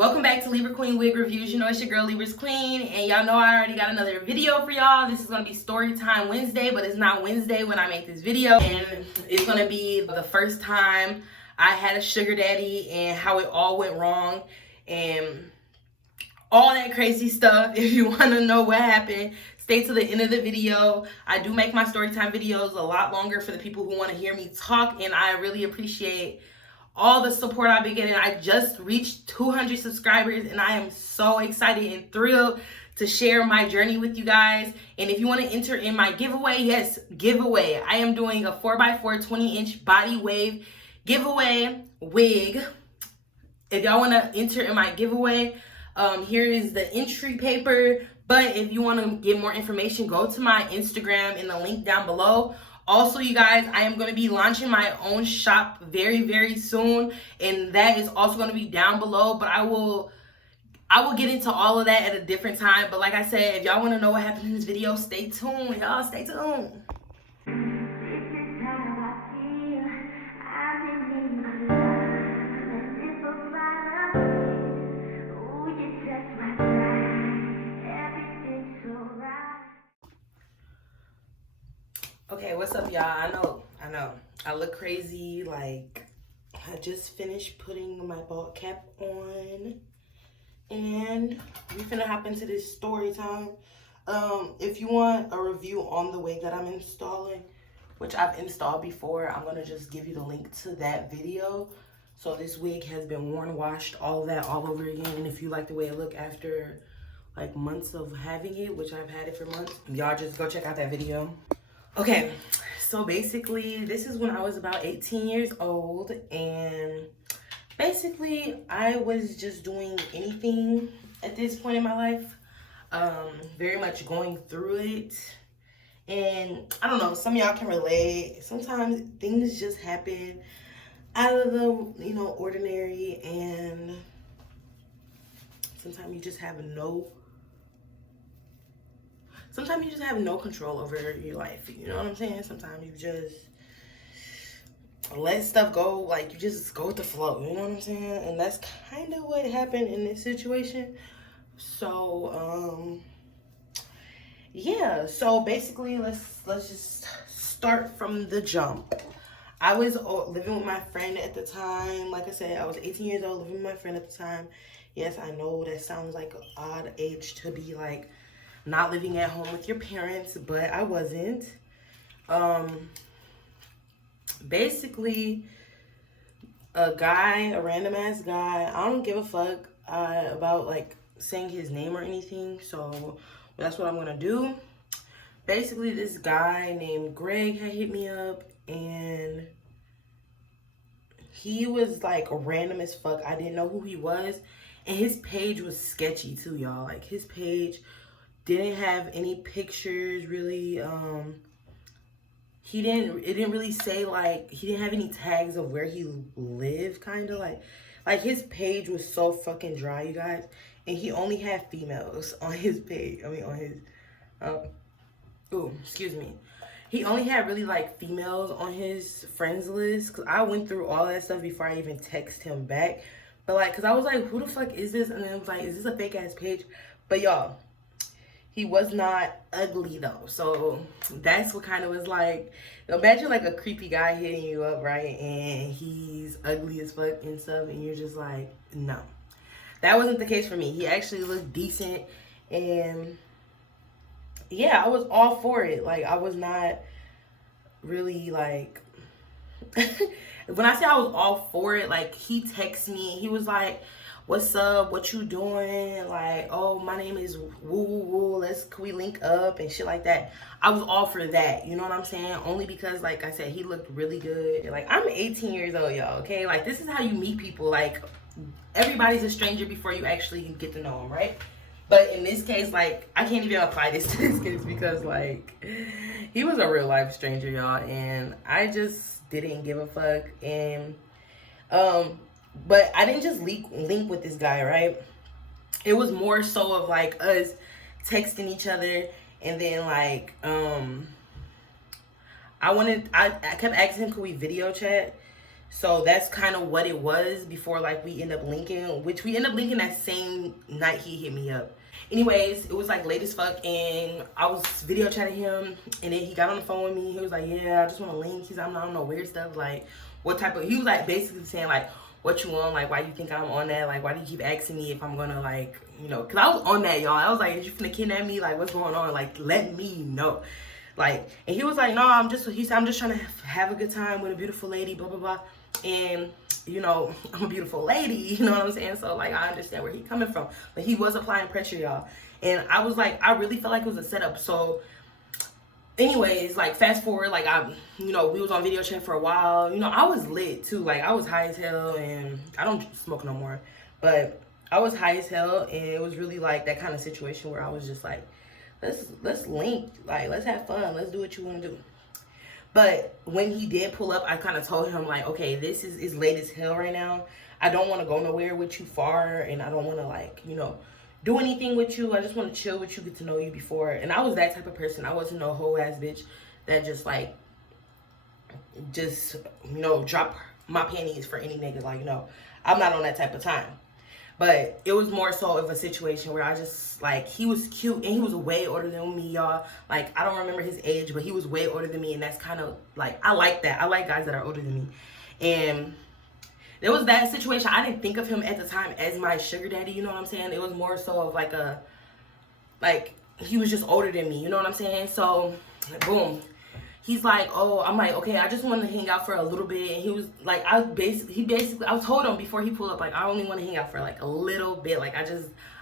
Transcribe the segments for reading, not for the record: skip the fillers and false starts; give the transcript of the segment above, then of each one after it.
Welcome back to Libra Queen Wig Reviews. You know it's your girl Libra's Queen, and y'all know I already got another video for y'all. This is going to be Storytime Wednesday, but it's not Wednesday when I make this video. And it's going to be the first time I had a sugar daddy and how it all went wrong and all that crazy stuff. If you want to know what happened, stay to the end of the video. I do make my Storytime videos a lot longer for the people who want to hear me talk, and I really appreciate all the support I've been getting. I just reached 200 subscribers and I am so excited and thrilled to share my journey with you guys. And if you want to enter in my giveaway, yes, giveaway. I am doing a 4x4 20-inch body wave giveaway wig. If y'all want to enter in my giveaway, here is the entry paper. But if you want to get more information, go to my Instagram in the link down below. Also, you guys, I am going to be launching my own shop very, very soon, and that is also going to be down below. But I will get into all of that at a different time. But like I said, if y'all want to know what happened in this video, stay tuned, y'all. Stay tuned. Okay, what's up, y'all? I know. I look crazy. Like, I just finished putting my bald cap on. And we finna hop into this story time. If you want a review on the wig that I'm installing, which I've installed before, I'm gonna just give you the link to that video. So this wig has been worn, washed, all of that all over again. And if you like the way it look after like months of having it, which I've had it for months, y'all just go check out that video. Okay, so basically this is when I was about 18 years old, and basically I was just doing anything at this point in my life, very much going through it. And I don't know, some of y'all can relate. Sometimes things just happen out of the, ordinary, and sometimes you just have no control over your life. You know what I'm saying? Sometimes you just let stuff go, like you just go with the flow. You know what I'm saying? And that's kind of what happened in this situation. So, yeah. So basically, let's just start from the jump. I was living with my friend at the time. Like I said, I was 18 years old, living with my friend at the time. Yes, I know that sounds like an odd age to be like not living at home with your parents, but I wasn't. Basically, a random ass guy, I don't give a fuck about like saying his name or anything, so that's what I'm gonna do. Basically, this guy named Greg had hit me up, and he was like random as fuck. I didn't know who he was, and his page was sketchy too, y'all. Like, his page didn't have any pictures really. It didn't really say, like, he didn't have any tags of where he lived, kind of like his page was so fucking dry, you guys. And he only had females on his page. I mean, on his excuse me. He only had really like females on his friends list, because I went through all that stuff before I even text him back. But like, because I was like, who the fuck is this? And then I was like, is this a fake ass page? But y'all, he was not ugly though, so that's what kind of was like. Imagine like a creepy guy hitting you up, right? And he's ugly as fuck and stuff, and you're just like, no. That wasn't the case for me. He actually looked decent, and yeah, I was all for it. Like, I was not really like when I say I was all for it, like, he texted me and he was like, what's up, what you doing, like, oh, my name is woo woo woo, can we link up and shit like that. I was all for that, you know what I'm saying? Only because, like I said, he looked really good. Like, I'm 18 years old, y'all, okay? Like, this is how you meet people. Like, everybody's a stranger before you actually get to know them, right? But in this case, like, I can't even apply this to this case because, like, he was a real life stranger, y'all, and I just didn't give a fuck. And but I didn't just link with this guy, right? It was more so of like us texting each other, and then like I kept asking him, could we video chat? So that's kind of what it was before like we end up linking, which we end up linking that same night he hit me up. Anyways, it was like late as fuck, and I was video chatting him, and then he got on the phone with me. He was like, yeah, I just want to link. He's like, I don't know, weird stuff, like what type of, he was like basically saying like, what you on, like why you think I'm on that, like why do you keep asking me if I'm gonna like, you know, because I was on that, y'all. I was like, is you finna kidnap me, like what's going on, like let me know. Like, and he was like, no, he said, I'm just trying to have a good time with a beautiful lady, blah blah blah. And you know, I'm a beautiful lady, you know what I'm saying? So like I understand where he's coming from, but he was applying pressure, y'all. And I was like, I really felt like it was a setup. So anyways, like fast forward, like you know, we was on video chat for a while. You know, I was lit too. Like I was high as hell, and I don't smoke no more, but I was high as hell, and it was really like that kind of situation where I was just like, let's link, like let's have fun, let's do what you want to do. But when he did pull up, I kind of told him like, okay, this is late as hell right now. I don't want to go nowhere with you far, and I don't want to like, you know, do anything with you. I just want to chill with you, get to know you before. And I was that type of person. I wasn't no whole ass bitch that just like, just, you know, drop my panties for any nigga. Like, you know, I'm not on that type of time. But it was more so of a situation where I just, like, he was cute and he was way older than me, y'all. Like, I don't remember his age, but he was way older than me. And that's kind of, like, I like that. I like guys that are older than me. And there was that situation. I didn't think of him at the time as my sugar daddy, you know what I'm saying? It was more so of, like, he was just older than me, you know what I'm saying? So, boom. He's like, oh, I'm like, okay, I just want to hang out for a little bit. And he was like, I told him before he pulled up, like, I only want to hang out for like a little bit. Like,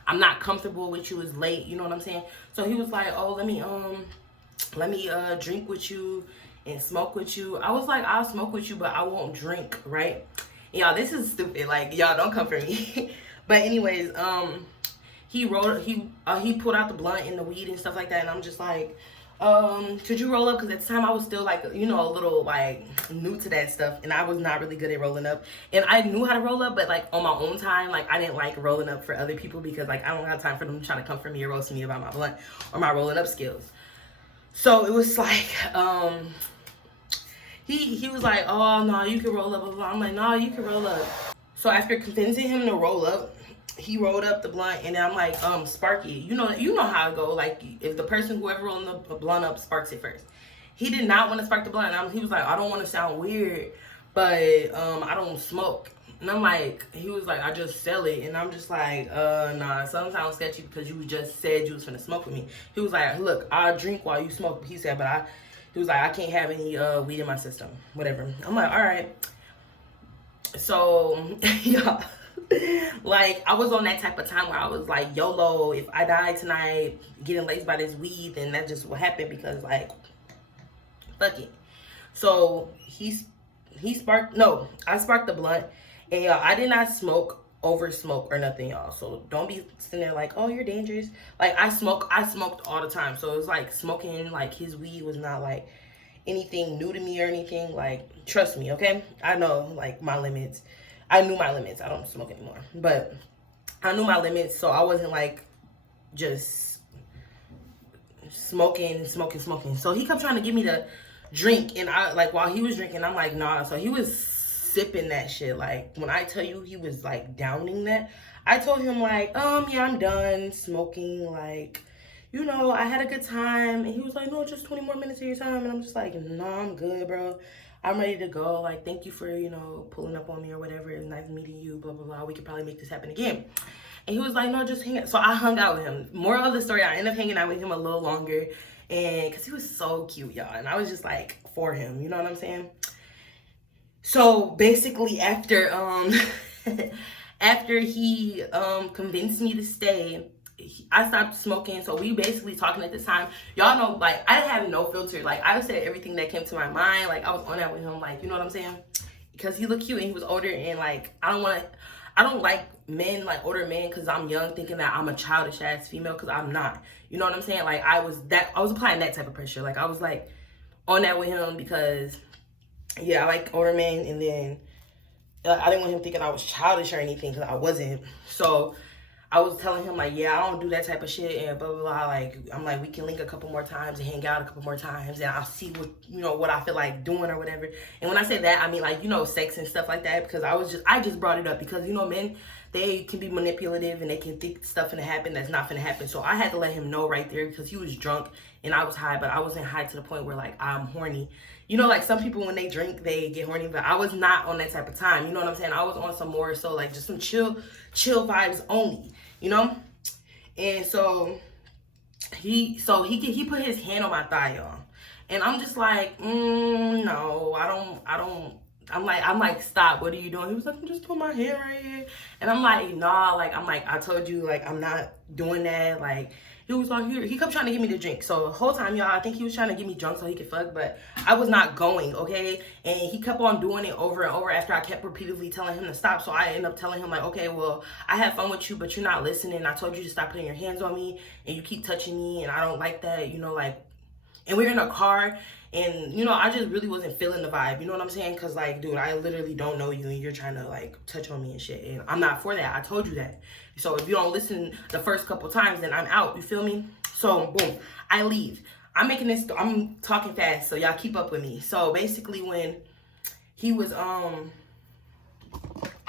I'm not comfortable with you. It's late, you know what I'm saying? So he was like, oh, let me drink with you and smoke with you. I was like, I'll smoke with you, but I won't drink, right? And y'all, this is stupid. Like, y'all don't come for me. But anyways, he pulled out the blunt and the weed and stuff like that. And I'm just like, could you roll up? Because at the time I was still like, you know, a little like new to that stuff, and I was not really good at rolling up. And I knew how to roll up, but like on my own time, like I didn't like rolling up for other people because like I don't have time for them trying to come for me or roast me about my blunt or my rolling up skills. So it was like, he was like, oh no, you can roll up, blah, blah. I'm like, no, you can roll up. So after convincing him to roll up, he rolled up the blunt, and I'm like, Sparky, you know how it go. Like, if the person, whoever rolled the blunt up, sparks it first. He did not want to spark the blunt. He was like, I don't want to sound weird, but I don't smoke. And I'm like, he was like, I just sell it. And I'm just like, nah, something sounds sketchy because you just said you was finna smoke with me. He was like, look, I'll drink while you smoke. He said, but he was like, I can't have any weed in my system, whatever. I'm like, all right. So, yeah. Like, I was on that type of time where I was like, YOLO, if I die tonight getting laced by this weed, then that just will happen because, like, fuck it. So, I sparked the blunt, and y'all, I did not over smoke or nothing, y'all. So, don't be sitting there like, oh, you're dangerous. Like, I smoked all the time. So, it was like smoking, like, his weed was not, like, anything new to me or anything. Like, trust me, okay? I know, like, my limits. I knew my limits. I don't smoke anymore. But I knew my limits, so I wasn't like just smoking. So he kept trying to get me to drink, and I like while he was drinking, I'm like, nah. So he was sipping that shit. Like when I tell you he was like downing that, I told him like, yeah, I'm done smoking. Like, you know, I had a good time. And he was like, no, just 20 more minutes of your time. And I'm just like, no, I'm good, bro. I'm ready to go. Like, thank you for, you know, pulling up on me or whatever. It's nice meeting you, blah, blah, blah. We could probably make this happen again. And he was like, no, just hang out. So I hung out with him. Moral of the story, I ended up hanging out with him a little longer. And because he was so cute, y'all. And I was just like for him. You know what I'm saying? So basically after after he convinced me to stay, I stopped smoking. So we basically talking at this time. Y'all know, like, I have no filter. Like, I said everything that came to my mind. Like, I was on that with him. Like, you know what I'm saying? Because he looked cute and he was older. And, like, I don't like men, like, older men because I'm young thinking that I'm a childish-ass female because I'm not. You know what I'm saying? Like, I was applying that type of pressure. Like, I was, like, on that with him because, yeah, I like older men. And then I didn't want him thinking I was childish or anything because I wasn't. So I was telling him like, yeah, I don't do that type of shit and blah blah blah. Like, I'm like, we can link a couple more times and hang out a couple more times, and I'll see what, you know, what I feel like doing or whatever. And when I say that, I mean like, you know, sex and stuff like that, because I just brought it up because, you know, men, they can be manipulative and they can think stuff gonna happen that's not gonna happen. So I had to let him know right there, because he was drunk and I was high, but I wasn't high to the point where like I'm horny. You know, like some people when they drink they get horny, but I was not on that type of time. You know what I'm saying? I was on some more so like just some chill vibes only, you know? And so he put his hand on my thigh, y'all. And I'm just like, no, I don't. I'm like, stop. What are you doing? He was like, I'm just putting my hand right here. And I'm like, nah. Like, I'm like, I told you, like, I'm not doing that. Like, he was on here. He kept trying to get me to drink. So the whole time, y'all, I think he was trying to get me drunk so he could fuck, but I was not going, okay? And he kept on doing it over and over after I kept repeatedly telling him to stop. So I ended up telling him like, okay, well, I had fun with you, but you're not listening. I told you to stop putting your hands on me, and you keep touching me, and I don't like that, you know, like. And we were in a car, and, you know, I just really wasn't feeling the vibe. You know what I'm saying? Because, like, dude, I literally don't know you, and you're trying to, like, touch on me and shit. And I'm not for that. I told you that. So if you don't listen the first couple times, then I'm out. You feel me? So, boom. I leave. I'm talking fast, so y'all keep up with me. So, basically, when he was,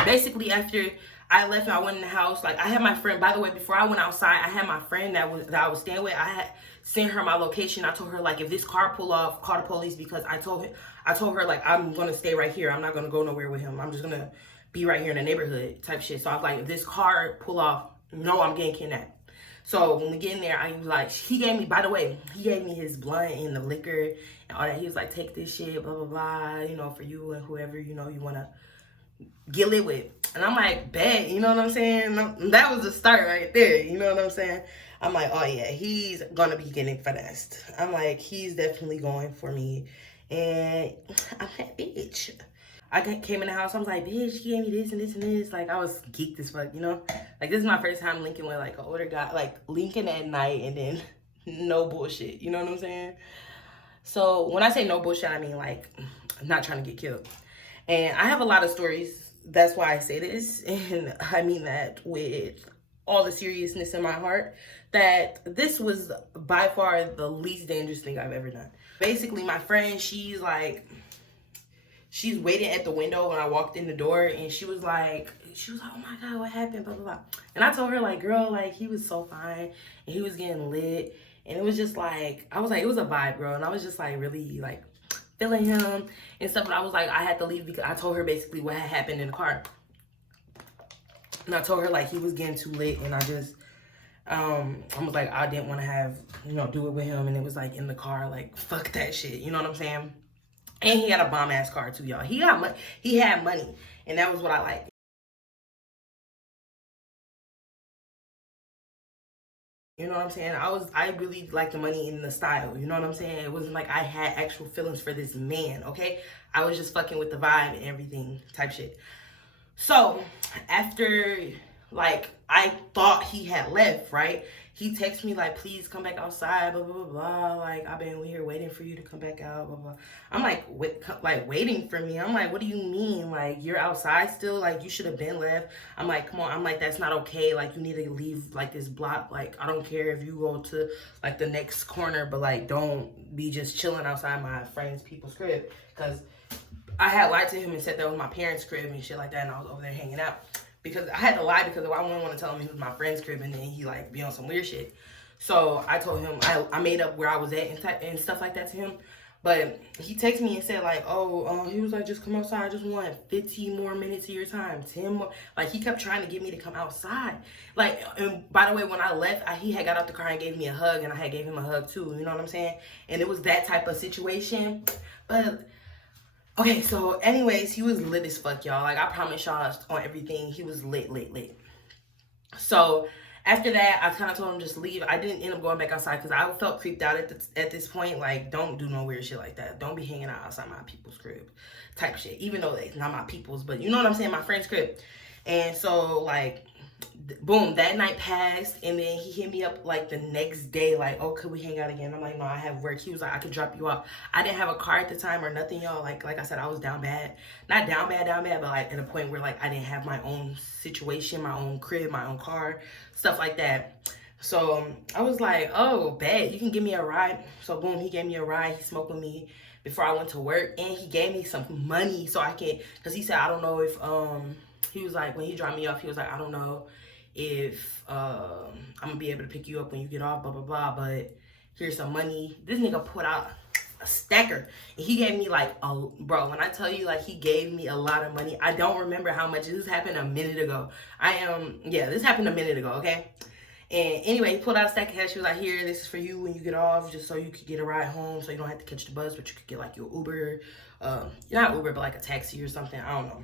basically, after I left and I went in the house, like, I had my friend, by the way, before I went outside, I had my friend that I was staying with. I had sent her my location. I told her, like, if this car pull off, call the police, because I told her, like, I'm gonna stay right here. I'm not gonna go nowhere with him. I'm just gonna be right here in the neighborhood type shit. So I was like, if this car pull off, no, I'm getting kidnapped. So when we get in there, I was like, he gave me his blunt and the liquor and all that. He was like, take this shit, blah, blah, blah, you know, for you and whoever, you know, you wanna get lit with. And I'm like, bet, you know what I'm saying? That was the start right there, you know what I'm saying? I'm like, oh yeah, he's gonna be getting finessed. I'm like, he's definitely going for me. And I'm that bitch. I came in the house, I was like, bitch, he gave me this and this and this. Like, I was geeked as fuck, you know? Like, this is my first time linking with, like, an older guy. Like, linking at night and then no bullshit, you know what I'm saying? So, when I say no bullshit, I mean, like, I'm not trying to get killed. And I have a lot of stories. That's why I say this. And I mean that with all the seriousness in my heart, that this was by far the least dangerous thing I've ever done. Basically, my friend, she's waiting at the window when I walked in the door, and she was like, oh my God, what happened, blah, blah, blah. And I told her, like, girl, like, he was so fine, and he was getting lit, and it was just like, I was like, it was a vibe, girl, and I was just like, really, like, feeling him and stuff. But I was like, I had to leave because I told her basically what had happened in the car. And I told her, like, he was getting too lit, and I just, I was like, I didn't want to have, you know, do it with him. And it was like in the car, like, fuck that shit. You know what I'm saying? And he had a bomb ass car too, y'all. He had money, and that was what I liked. You know what I'm saying? I really liked the money in the style. You know what I'm saying? It wasn't like I had actual feelings for this man, okay? I was just fucking with the vibe and everything type shit. So after, like, I thought he had left, right? He texted me like, please come back outside, blah, blah, blah, blah. Like, I've been here waiting for you to come back out, blah, blah. I'm like, waiting for me. I'm like, what do you mean? Like, you're outside still? Like, you should have been left. I'm like, come on. I'm like, that's not okay. Like, you need to leave, like, this block. Like, I don't care if you go to, like, the next corner, but, like, don't be just chilling outside my friends' people's crib. Because I had lied to him and said that was my parents' crib and shit like that, and I was over there hanging out. Because I had to lie because I wouldn't want to tell him it was my friend's crib, and then he, like, be on some weird shit. So I told him, I made up where I was at and stuff like that to him. But he texted me and said, like, he was like, just come outside. I just want 15 more minutes of your time. 10 more. Like, he kept trying to get me to come outside. Like, and by the way, when I left, he had got out the car and gave me a hug, and I had gave him a hug too. You know what I'm saying? And it was that type of situation. But okay, so anyways, he was lit as fuck, y'all. Like, I promise y'all on everything, he was lit. So after that, I kind of told him just leave. I didn't end up going back outside because I felt creeped out at this point. Like, don't do no weird shit like that. Don't be hanging out outside my people's crib type shit. Even though it's not my people's, but you know what I'm saying? My friend's crib. And so, like, boom, that night passed, and then he hit me up like the next day, like, oh, could we hang out again? I'm like, no, I have work. He was like, I could drop you off. I didn't have a car at the time or nothing, y'all. Like I said, I was down bad. Not down bad, but like at a point where like I didn't have my own situation, my own crib, my own car, stuff like that. So I was like, oh, bet, you can give me a ride. So boom, he gave me a ride. He smoked with me before I went to work, and he gave me some money so I can, because he said, I don't know if, he was like, when he dropped me off, he was like, I don't know if I'm gonna be able to pick you up when you get off, blah, blah, blah, but here's some money. This nigga put out a stacker, and he gave me like, bro, when I tell you, like, he gave me a lot of money. I don't remember how much. This happened a minute ago. This happened a minute ago, okay? And anyway, he pulled out a stack of cash. He was like, here, this is for you when you get off, just so you could get a ride home, so you don't have to catch the bus, but you could get like your Uber, not Uber, but like a taxi or something. I don't know.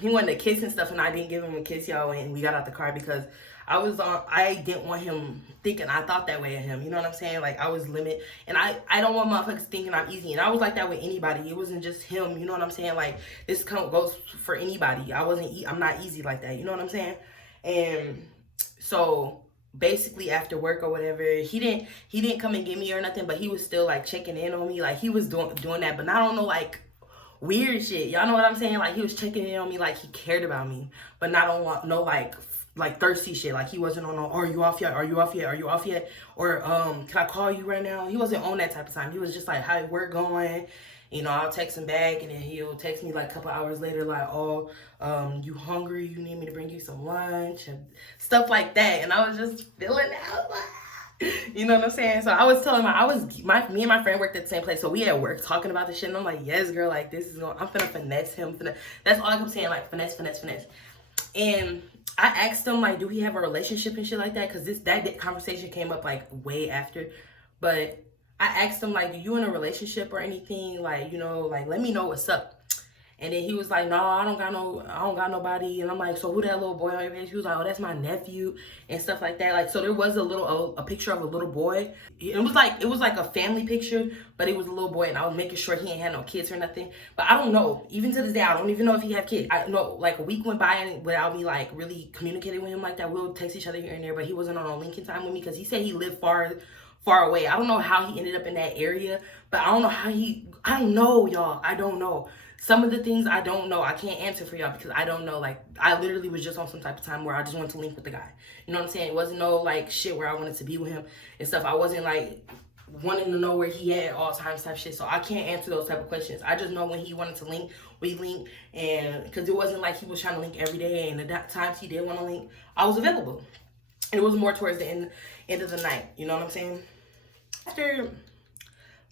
He wanted a kiss and stuff, and I didn't give him a kiss, y'all, and we got out the car because I didn't want him thinking I thought that way of him. You know what I'm saying? Like, I was limit, and I don't want motherfuckers thinking I'm easy, and I was like that with anybody. It wasn't just him. You know what I'm saying? Like, this goes for anybody. I'm not easy like that. You know what I'm saying? And so basically after work or whatever, he didn't come and get me or nothing, but he was still like checking in on me. Like, he was doing that, but not on no like weird shit. Y'all know what I'm saying? Like, he was checking in on me like he cared about me, but not on no like thirsty shit. Like, he wasn't on no, are you off yet? Are you off yet? Are you off yet? Or can I call you right now? He wasn't on that type of time. He was just like, how work going? You know, I'll text him back, and then he'll text me like a couple hours later, like, oh, you hungry? You need me to bring you some lunch and stuff like that. And I was just feeling out. You know what I'm saying? So I was telling me and my friend worked at the same place, so we at work talking about this shit, and I'm like, yes, girl, like, this is I'm finna finesse him. That's all I kept saying, like, finesse. And I asked him, like, do he have a relationship and shit like that? Because that conversation came up like way after, but I asked him, like, do you in a relationship or anything? Like, you know, like, let me know what's up. And then he was like, no, I don't got nobody. And I'm like, so who that little boy on your page? He was like, oh, that's my nephew and stuff like that. Like, so there was a picture of a little boy. It was like a family picture, but it was a little boy, and I was making sure he ain't had no kids or nothing. But I don't know. Even to this day, I don't even know if he had kids. I know, like, a week went by without me like really communicating with him like that. We'll text each other here and there, but he wasn't on a linking time with me because he said he lived far away. I don't know how he ended up in that area, but I don't know, y'all. I don't know. Some of the things I don't know. I can't answer for y'all because I don't know. Like, I literally was just on some type of time where I just wanted to link with the guy. You know what I'm saying? It wasn't no like shit where I wanted to be with him and stuff. I wasn't like wanting to know where he at all times type shit. So I can't answer those type of questions. I just know when he wanted to link, we linked, and because it wasn't like he was trying to link every day, and the times he did want to link, I was available. And it was more towards the end of the night. You know what I'm saying? After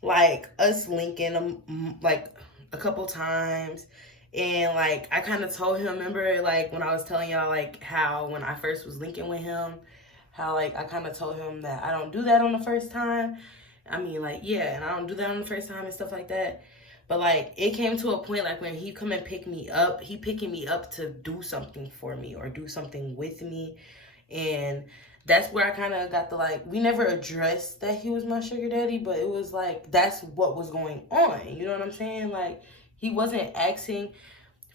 like us linking like a couple times, and like I kind of told him, remember like when I was telling y'all like how when I first was linking with him, how like I kind of told him that I don't do that on the first time. I mean, like, yeah, and I don't do that on the first time and stuff like that. But like it came to a point like when he come and pick me up, he picking me up to do something for me or do something with me. And that's where I kind of got the like, we never addressed that he was my sugar daddy, but it was like, that's what was going on. You know what I'm saying? Like, he wasn't asking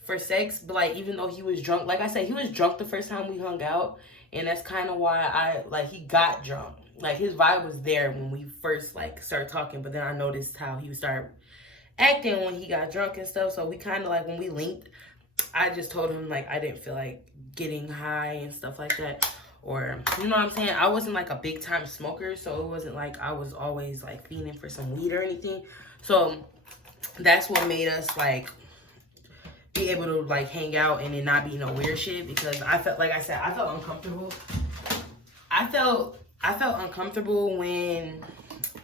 for sex, but like, even though he was drunk, like I said, he was drunk the first time we hung out. And that's kind of why he got drunk. Like, his vibe was there when we first like started talking, but then I noticed how he would start acting when he got drunk and stuff. So we kind of like, when we linked, I just told him like I didn't feel like getting high and stuff like that. Or, you know what I'm saying? I wasn't like a big time smoker, so it wasn't like I was always like fiending for some weed or anything. So that's what made us like be able to like hang out and it not be no weird shit, because I felt, like I said, I felt uncomfortable. I felt uncomfortable when,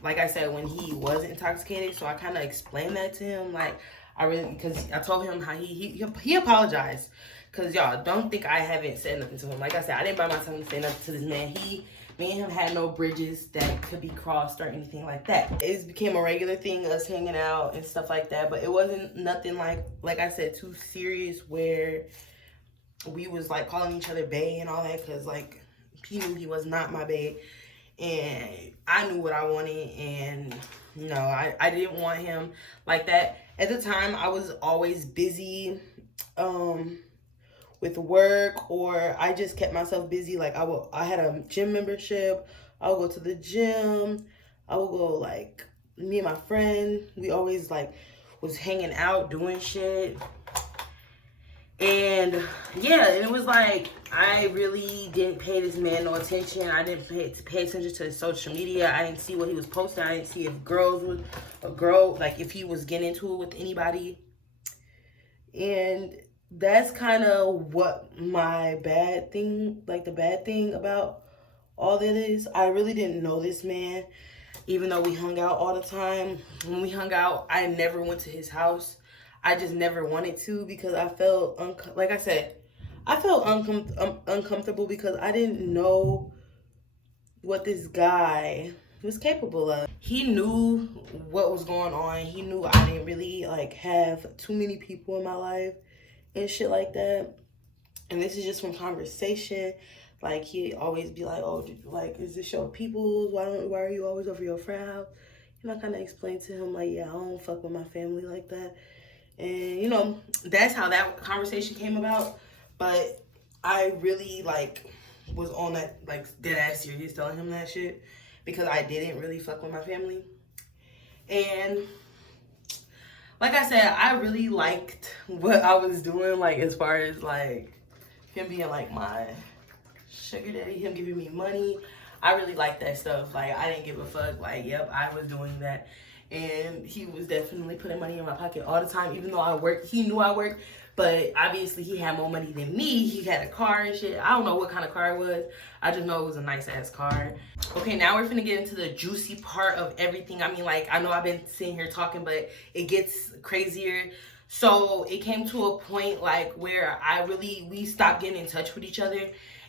like I said, when he was intoxicated. So I kind of explained that to him. Like, because I told him how he apologized. Because y'all, don't think I haven't said nothing to him. Like I said, I didn't buy myself to say nothing to this man. Me and him had no bridges that could be crossed or anything like that. It became a regular thing, us hanging out and stuff like that. But it wasn't nothing like I said, too serious where we was like calling each other bae and all that. Because like, he knew he was not my bae. And I knew what I wanted. And, you know, I didn't want him like that. At the time, I was always busy with work, or I just kept myself busy. Like I had a gym membership. I would go to the gym. I would go, like, me and my friend, we always like was hanging out doing shit. And yeah, and it was like I really didn't pay this man no attention. I didn't pay attention to his social media. I didn't see what he was posting. I didn't see if like if he was getting into it with anybody. And that's kind of what my bad thing, like the bad thing about all that is. I really didn't know this man, even though we hung out all the time. When we hung out, I never went to his house. I just never wanted to, because I felt, like I said, I felt uncomfortable because I didn't know what this guy was capable of. He knew what was going on. He knew I didn't really like have too many people in my life and shit like that. And this is just from conversation. Like, he'd always be like, oh, like, is this your people's? Why are you always over your friend house? And I kind of explained to him, like, yeah, I don't fuck with my family like that. And, you know, that's how that conversation came about. But I really, like, was on that, like, dead ass serious telling him that shit, because I didn't really fuck with my family. And like I said, I really liked what I was doing, like, as far as, like, him being, like, my sugar daddy, him giving me money. I really liked that stuff. Like, I didn't give a fuck. Like, yep, I was doing that. And he was definitely putting money in my pocket all the time, even though I worked. He knew I worked, but obviously he had more money than me. He had a car and shit. I don't know what kind of car it was. I just know it was a nice ass car. Okay, now we're finna get into the juicy part of everything. I mean, like, I know I've been sitting here talking, but it gets crazier. So it came to a point, like, where we stopped getting in touch with each other.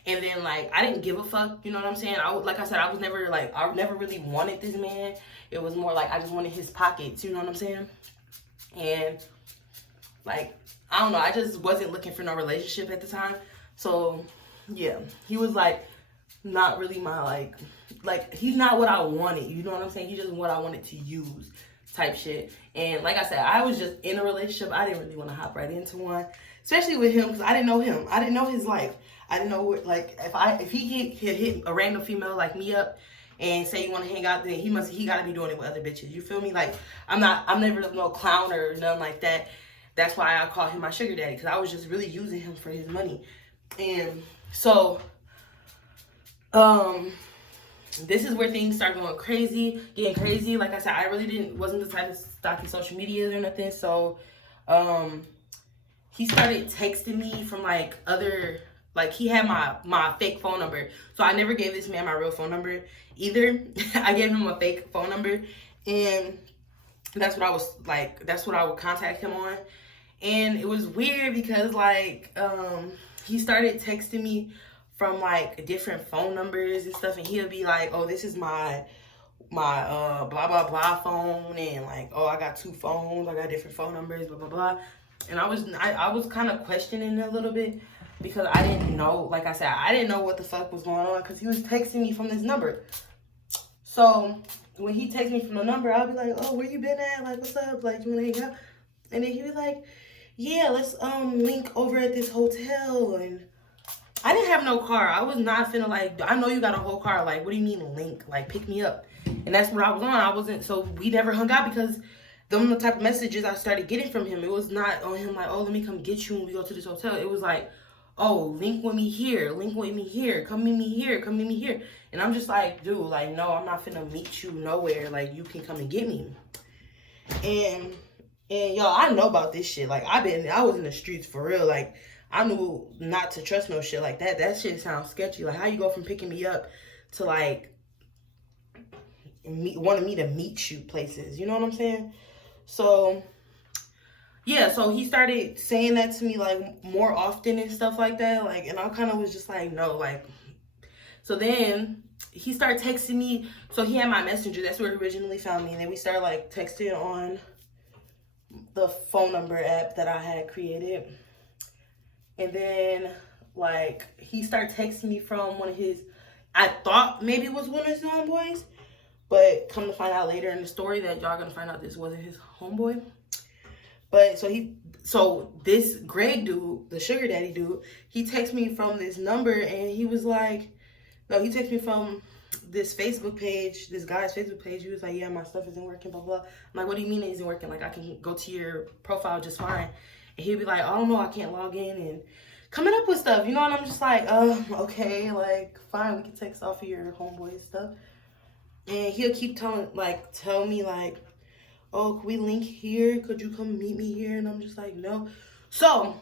And then, like, I didn't give a fuck, you know what I'm saying? Like I said, I never really wanted this man. It was more like I just wanted his pockets, you know what I'm saying? And, like, I don't know, I just wasn't looking for no relationship at the time. So, yeah, he was, like, not really my, like, he's not what I wanted, you know what I'm saying? He just what I wanted to use type shit. And, like I said, I was just in a relationship. I didn't really want to hop right into one, especially with him, because I didn't know him. I didn't know his life. I didn't know what, like, if he hit a random female like me up and say you want to hang out, then he got to be doing it with other bitches. You feel me? Like, I'm never no clown or nothing like that. That's why I call him my sugar daddy, because I was just really using him for his money. And so, this is where things start getting crazy. Like I said, I really wasn't the type of stalking social media or nothing. So, he started texting me from, like, like, he had my fake phone number. So I never gave this man my real phone number either. I gave him a fake phone number, and that's what I would contact him on. And it was weird because, like, he started texting me from, like, different phone numbers and stuff, and he'll be like, oh, this is my blah blah blah phone, and, like, oh, I got 2 phones, I got different phone numbers, blah blah blah. And I was kind of questioning it a little bit, because I didn't know, like I said, I didn't know what the fuck was going on, because he was texting me from this number. So when he texts me from the number, I'll be like, oh, where you been at? Like, what's up? Like, you wanna hang out? And then he was like, yeah, let's link over at this hotel. And I didn't have no car. I was not finna, like, I know you got a whole car. Like, what do you mean link? Like, pick me up. And that's what I was on. So we never hung out, because them the type of messages I started getting from him. It was not on him like, oh, let me come get you when we go to this hotel. It was like, oh, link with me here, come meet me here, come meet me here. And I'm just like, dude, like, no, I'm not finna meet you nowhere. Like, you can come and get me. And y'all, I know about this shit. Like, I was in the streets for real. Like, I knew not to trust no shit like that. That shit sounds sketchy. Like, how you go from picking me up to, like, wanting me to meet you places? You know what I'm saying? So, yeah, so he started saying that to me, like, more often and stuff like that. Like, and I kind of was just like, no, like. So then he started texting me. So he had my messenger. That's where he originally found me. And then we started, like, texting on the phone number app that I had created. And then, like, he started texting me from one of his, I thought maybe it was one of his homeboys. But come to find out later in the story that y'all gonna find out this wasn't his homeboy. But so this Greg dude, the sugar daddy dude, he texted me from this number, and he was like, no, he texted me from this Facebook page, this guy's Facebook page. He was like, yeah, my stuff isn't working, blah, blah. I'm like, what do you mean it isn't working? Like, I can go to your profile just fine. And he'd be like, oh, no, I can't log in, and coming up with stuff, you know, and I'm just like, okay, like, fine, we can text off of your homeboy stuff. And he'll keep tell me, like, oh, could we link here? Could you come meet me here? And I'm just like, no. So,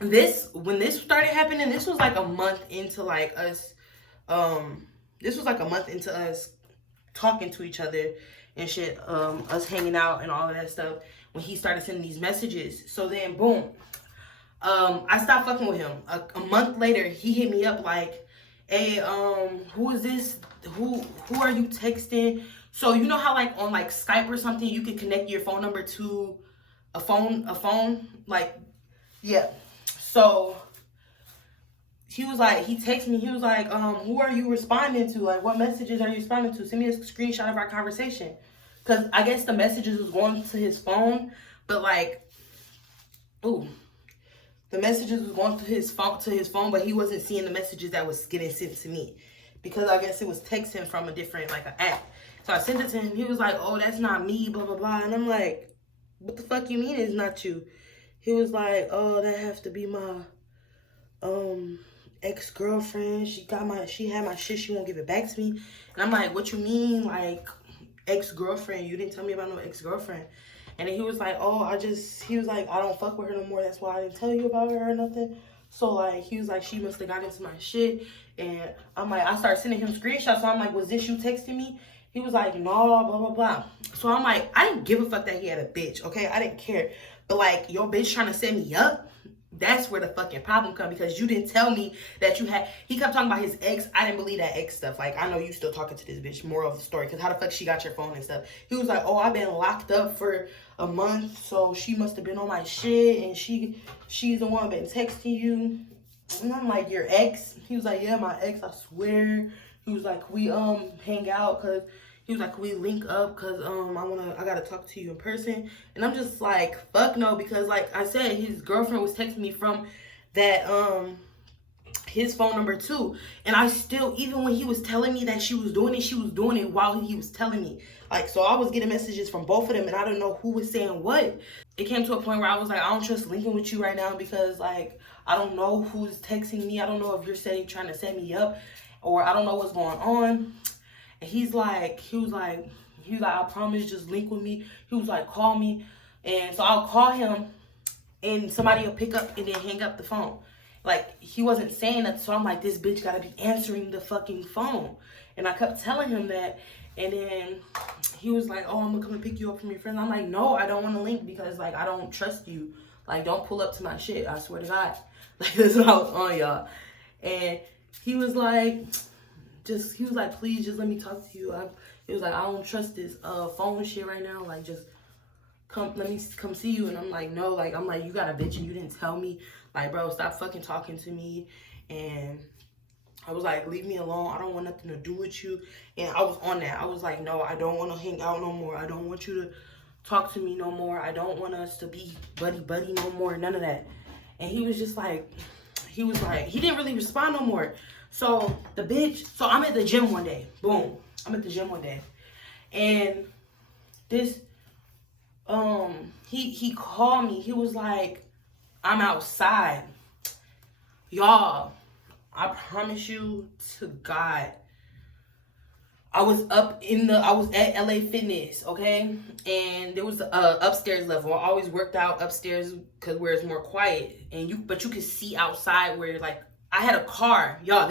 when this started happening, this was like a month into, like, us, this was like a month into us talking to each other and shit, us hanging out and all of that stuff, when he started sending these messages. So then, boom, I stopped fucking with him. A month later, he hit me up like, hey, who is this? Who are you texting? So you know how like on like Skype or something, you can connect your phone number to a phone, like, yeah. So he was like, he texted me, he was like, who are you responding to? Like, what messages are you responding to? Send me a screenshot of our conversation. Because I guess the messages was going to his phone, but like, ooh, the messages was going to his phone, but he wasn't seeing the messages that was getting sent to me. Because I guess it was texting from a different, like, an app. So I sent it to him. He was like, oh, that's not me, blah, blah, blah. And I'm like, what the fuck you mean it's not you? He was like, oh, that has to be my ex-girlfriend. She had my shit. She won't give it back to me. And I'm like, what you mean, like, ex-girlfriend? You didn't tell me about no ex-girlfriend. And then he was like, oh, he was like, I don't fuck with her no more. That's why I didn't tell you about her or nothing. So, like, he was like, she must have got into my shit. And I'm like, I started sending him screenshots. So I'm like, was this you texting me? He was like, no, blah, blah, blah. So I'm like, I didn't give a fuck that he had a bitch, okay? I didn't care. But, like, your bitch trying to set me up, that's where the fucking problem comes, because you didn't tell me that you had. He kept talking about his ex. I didn't believe that ex stuff. Like, I know you still talking to this bitch. Moral of the story, because how the fuck she got your phone and stuff. He was like, oh, I've been locked up for a month, so she must have been on my shit, and she's the one been texting you. And I'm like, your ex? He was like, yeah, my ex, I swear. He was like, we hang out, because he was like, can we link up, because I gotta talk to you in person. And I'm just like, fuck no, because like I said, his girlfriend was texting me from that his phone number too. And I still, even when he was telling me that she was doing it while he was telling me. Like, so I was getting messages from both of them, and I don't know who was saying what. It came to a point where I was like, I don't trust linking with you right now, because like, I don't know who's texting me. I don't know if you're trying to set me up, or I don't know what's going on. And he was like, I promise, just link with me. He was like, call me. And so I'll call him, and somebody will pick up and then hang up the phone. Like, he wasn't saying that, so I'm like, this bitch gotta be answering the fucking phone. And I kept telling him that, and then he was like, oh, I'm gonna come and pick you up from your friends. I'm like, no, I don't want to link, because like, I don't trust you. Like, don't pull up to my shit, I swear to God. Like, this is what I was on, y'all. And he was like, please just let me talk to you. He was like, I don't trust this phone shit right now. Like, just let me come see you. And I'm like, no, like, I'm like, you got a bitch and you didn't tell me. Like, bro, stop fucking talking to me. And I was like, leave me alone. I don't want nothing to do with you. And I was on that. I was like, no, I don't want to hang out no more. I don't want you to talk to me no more. I don't want us to be buddy no more. None of that. And he was just like, he didn't really respond no more. So I'm at the gym one day. Boom. I'm at the gym one day. And this, he called me. He was like, I'm outside. Y'all, I promise you to God, I was at LA Fitness, okay? And there was a upstairs level. I always worked out upstairs because where it's more quiet. But you could see outside where, like, I had a car. Y'all,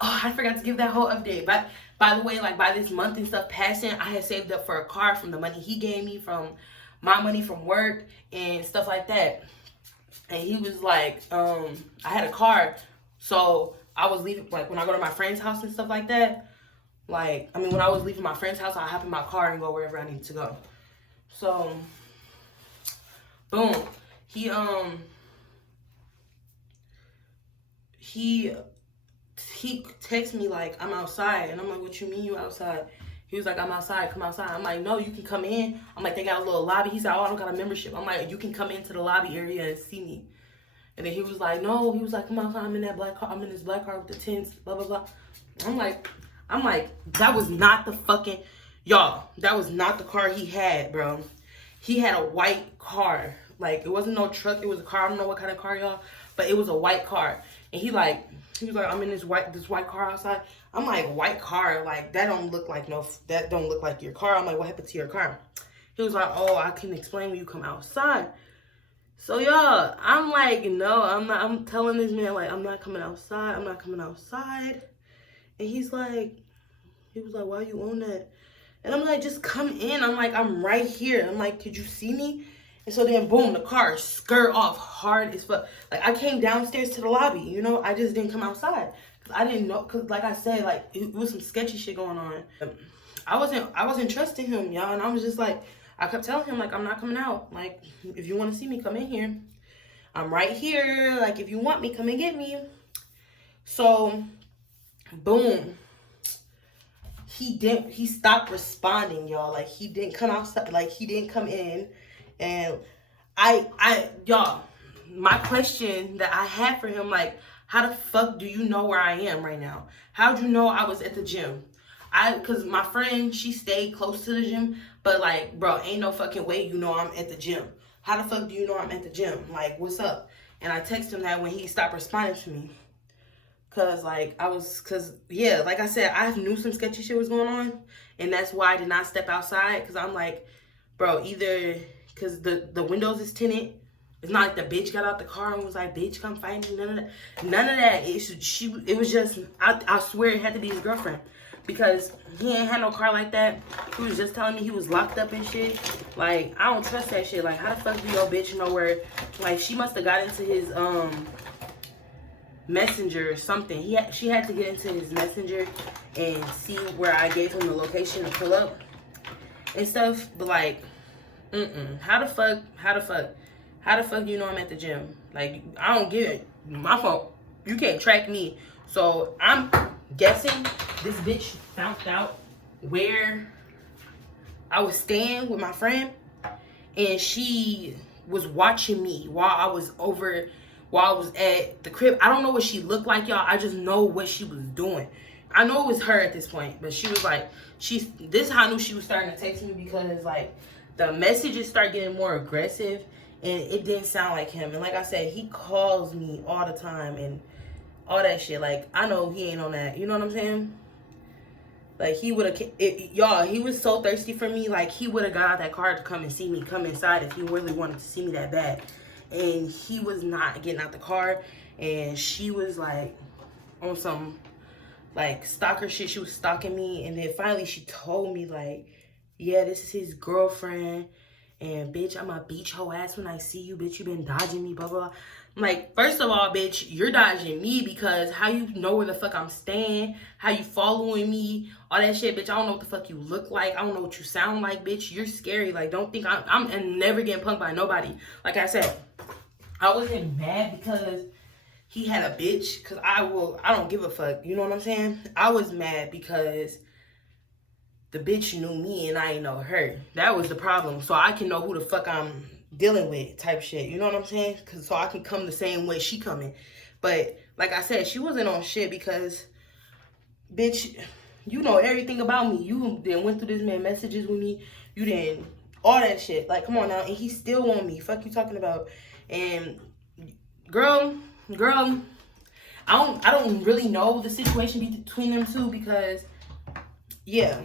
I forgot to give that whole update. But by the way, like, by this month and stuff passing, I had saved up for a car from the money he gave me, from my money from work and stuff like that. And he was like, I had a car. So I was leaving, like, when I go to my friend's house and stuff like that. Like, I mean, when I was leaving my friend's house, I hop in my car and go wherever I need to go. So, boom. He texted me like, I'm outside. And I'm like, what you mean you outside? He was like, I'm outside, come outside. I'm like, no, you can come in. I'm like, they got a little lobby. He said, oh, I don't got a membership. I'm like, you can come into the lobby area and see me. And then he was like, no, he was like, come outside, I'm in that black car, I'm in this black car with the tints, blah, blah, blah. I'm like, that was not the fucking, y'all, that was not the car he had, bro. He had a white car. Like, it wasn't no truck, it was a car. I don't know what kind of car, y'all, but it was a white car. And he was like, I'm in this white car outside. I'm like, white car? Like, that don't look like your car. I'm like, what happened to your car? He was like, oh, I can explain when you come outside. So, y'all, I'm like, no, I'm not. I'm telling this man, like, I'm not coming outside. I'm not coming outside. And he was like, why you on that? And I'm like, just come in. I'm like, I'm right here. I'm like, could you see me? And so then, boom, the car skirt off hard as fuck. Like, I came downstairs to the lobby, you know? I just didn't come outside. Because I didn't know, because like I said, like, it was some sketchy shit going on. I wasn't trusting him, y'all. And I was just like, I kept telling him, like, I'm not coming out. Like, if you want to see me, come in here. I'm right here. Like, if you want me, come and get me. So, boom. He stopped responding, y'all. Like, he didn't come outside. Like, he didn't come in. And y'all, my question that I had for him, like, how the fuck do you know where I am right now? How'd you know I was at the gym? Cause my friend, she stayed close to the gym, but like, bro, ain't no fucking way you know I'm at the gym. How the fuck do you know I'm at the gym? Like, what's up? And I texted him that when he stopped responding to me. Cause yeah, like I said, I knew some sketchy shit was going on. And that's why I did not step outside. Cause I'm like, bro, either, cause the windows is tinted. It's not like the bitch got out the car and was like, bitch, come find me. None of that. None of that. It was just, I swear it had to be his girlfriend. Because he ain't had no car like that. He was just telling me he was locked up and shit. Like, I don't trust that shit. Like, how the fuck do your bitch know where? Like, she must have got into his messenger or something. She had to get into his messenger and see where I gave him the location to pull up and stuff. But like, how the fuck you know I'm at the gym? Like, I don't get it. My fault. You can't track me. So I'm guessing this bitch found out where I was staying with my friend, and she was watching me while I was at the crib. I don't know what she looked like, y'all. I just know what she was doing. I know it was her at this point, but she was like, this is how I knew she was starting to text me, because like the messages start getting more aggressive, and it didn't sound like him. And like I said, he calls me all the time and all that shit. Like, I know he ain't on that. You know what I'm saying? Like, he would have, y'all, he was so thirsty for me. Like, he would have got out that car to come and see me, come inside if he really wanted to see me that bad. And he was not getting out the car. And she was like on some like stalker shit. She was stalking me. And then finally she told me, like, yeah, this is his girlfriend. And bitch, I'ma beat your ass when I see you, bitch. You been dodging me, blah, blah, blah. I'm like, first of all, bitch, you're dodging me, because how you know where the fuck I'm staying, how you following me, all that shit, bitch. I don't know what the fuck you look like. I don't know what you sound like, bitch. You're scary. Like, don't think I'm never getting punked by nobody. Like I said, I wasn't mad because he had a bitch, because I don't give a fuck. You know what I'm saying? I was mad because the bitch knew me and I ain't know her. That was the problem. So I can know who the fuck I'm dealing with, type shit. You know what I'm saying? So I can come the same way she coming. But like I said, she wasn't on shit, because bitch, you know everything about me. You then went through this man messages with me. You didn't all that shit. Like, come on now. And he still want me. Fuck you talking about. And girl, I don't really know the situation between them two, because yeah,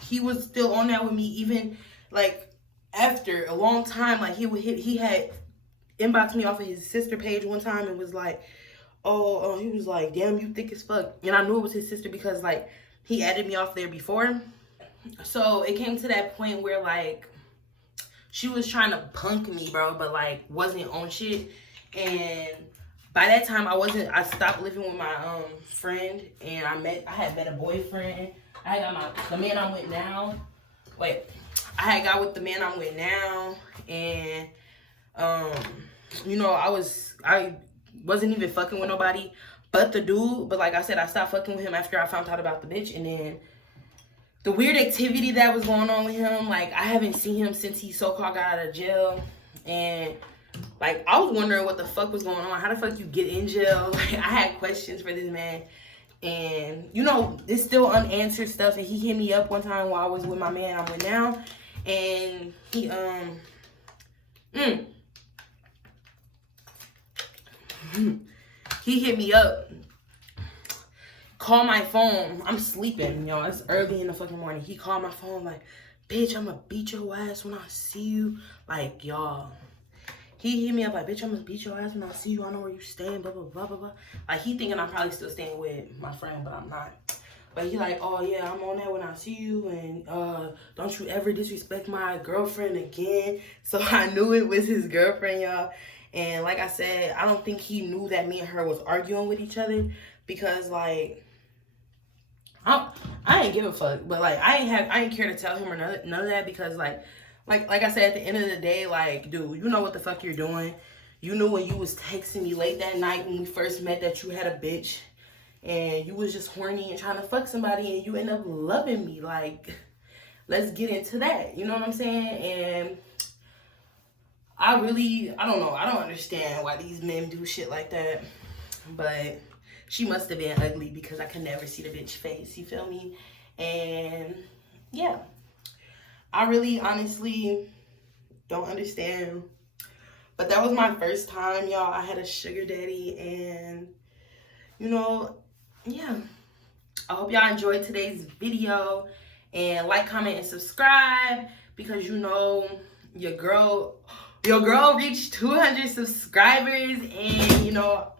he was still on that with me, even like after a long time. Like, he had inboxed me off of his sister page one time and was like, oh, he was like, damn, you thick as fuck. And I knew it was his sister because like he added me off there before. So it came to that point where like she was trying to punk me, bro, but like wasn't on shit. And by that time I stopped living with my friend, and I had met a boyfriend. I had got the man I'm with now. I had got with the man I'm with now, and you know, I wasn't even fucking with nobody but the dude. But like I said, I stopped fucking with him after I found out about the bitch. And then the weird activity that was going on with him. Like, I haven't seen him since he so-called got out of jail. And, like, I was wondering what the fuck was going on. How the fuck you get in jail? Like, I had questions for this man. And, you know, it's still unanswered stuff. And he hit me up one time while I was with my man I'm with now. And he, he hit me up. Call my phone. I'm sleeping, yo. It's early in the fucking morning. He called my phone like, bitch, I'm gonna beat your ass when I see you. Like, y'all. He hit me up like, bitch, I'm gonna beat your ass when I see you. I know where you staying, blah, blah, blah, blah, blah. Like, he thinking I'm probably still staying with my friend, but I'm not. But he like, oh, yeah, I'm on that when I see you. And don't you ever disrespect my girlfriend again. So I knew it was his girlfriend, y'all. And like I said, I don't think he knew that me and her was arguing with each other. Because, like, I ain't give a fuck. But, like, I ain't care to tell him or none of that. Because, like I said, at the end of the day, like, dude, you know what the fuck you're doing. You knew when you was texting me late that night when we first met that you had a bitch. And you was just horny and trying to fuck somebody. And you end up loving me. Like, let's get into that. You know what I'm saying? And I don't know. I don't understand why these men do shit like that. But she must have been ugly because I could never see the bitch face. You feel me? And yeah. I really honestly don't understand. But that was my first time, y'all. I had a sugar daddy. And, you know, yeah. I hope y'all enjoyed today's video. And like, comment, and subscribe. Because, you know, your girl reached 200 subscribers. And, you know,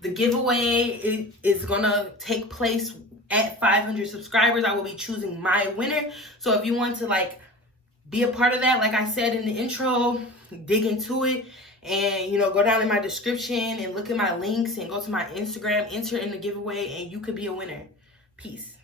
the giveaway is gonna take place at 500 subscribers. I will be choosing my winner. So if you want to, like, be a part of that, like I said in the intro, dig into it. And, you know, go down in my description and look at my links and go to my Instagram, enter in the giveaway, and you could be a winner. Peace.